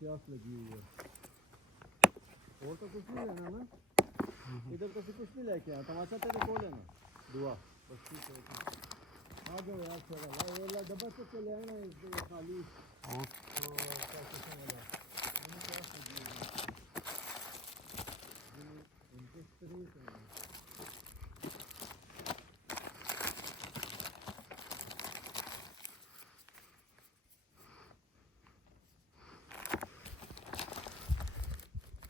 प्यास लगी हुई है। और तो कुछ नहीं लेना ना, इधर तो कुछ नहीं लेके आया। तमाशा तेरे को लेना दुआ बस ठीक है। आ जाओ यार, चलो ये डब्बा तो ले आना खाली।